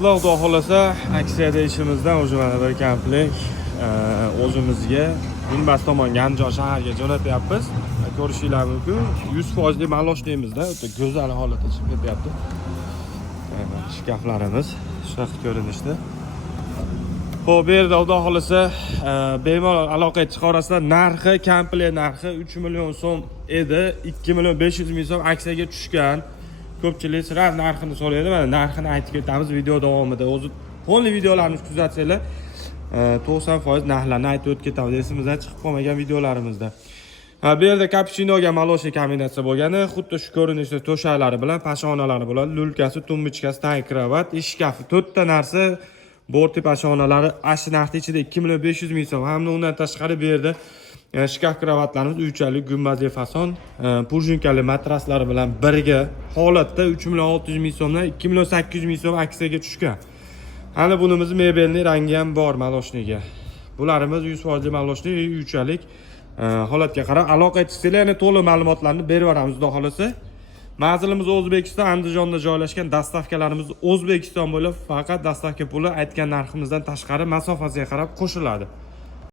azizlar, xudo xolasa aksiyada ishimizdan o'sha mana bir komplekt o'zimizga Gumbaz tomonga Andijon shaharga jo'natyapmiz. Ko'rishinglar mumkin. 100% maloshligimizda o'ta go'zal holatda chiqib ketyapti. Shkaflarimiz shunaqa ko'rinishda. Xo'p, bu yerda xudo xolasa bemalol aloqaga chiqarasizlar. Narxi, komplekt narxi 3 million so'm edi. 2 million 500 ming so'm aksiyaga tushgan. Ko'pchilik siraf narxini so'raydi. Mana narxini aytib ketamiz video davomida. O'zi to'liq videolarimizni kuzatsanglar, 90% narxlarni aytib o'tib ketamiz. Esimizdan chiqib qolmagan videolarimizda. Bu yerda kapuchinoga malosha kombinatsiya bo'lgani, xuddi shu ko'rinishda to'shaklari bilan pashonalari bo'ladi. Lulkasi, tumbichkasi, tang kravat, ish shkafi, to'rtta narsa, borti pashonalari ashi narxi ichida 2 million 500 ming so'm. Hamda undan tashqari bu yerda shkaf kravatlarimiz uychalik gumbazli fason, purjinkali matraslari bilan birga holatda 3 million 600 ming so'mdan 2 million 800 ming so'm aksiyaga tushgan. Ana bunimiz mebelning rangi ham bor maloshniga. Bularimiz 100% maloshli uychalik holatga qarab aloqa chiqsanglar, yana to'liq ma'lumotlarni berib beramiz xudo xolasa. Manzilimiz O'zbekiston, Andijonda joylashgan, dastavkalarimiz O'zbekiston bo'lib, faqat dastavka puli aytgan narximizdan tashqari masofasiga qarab qo'shiladi.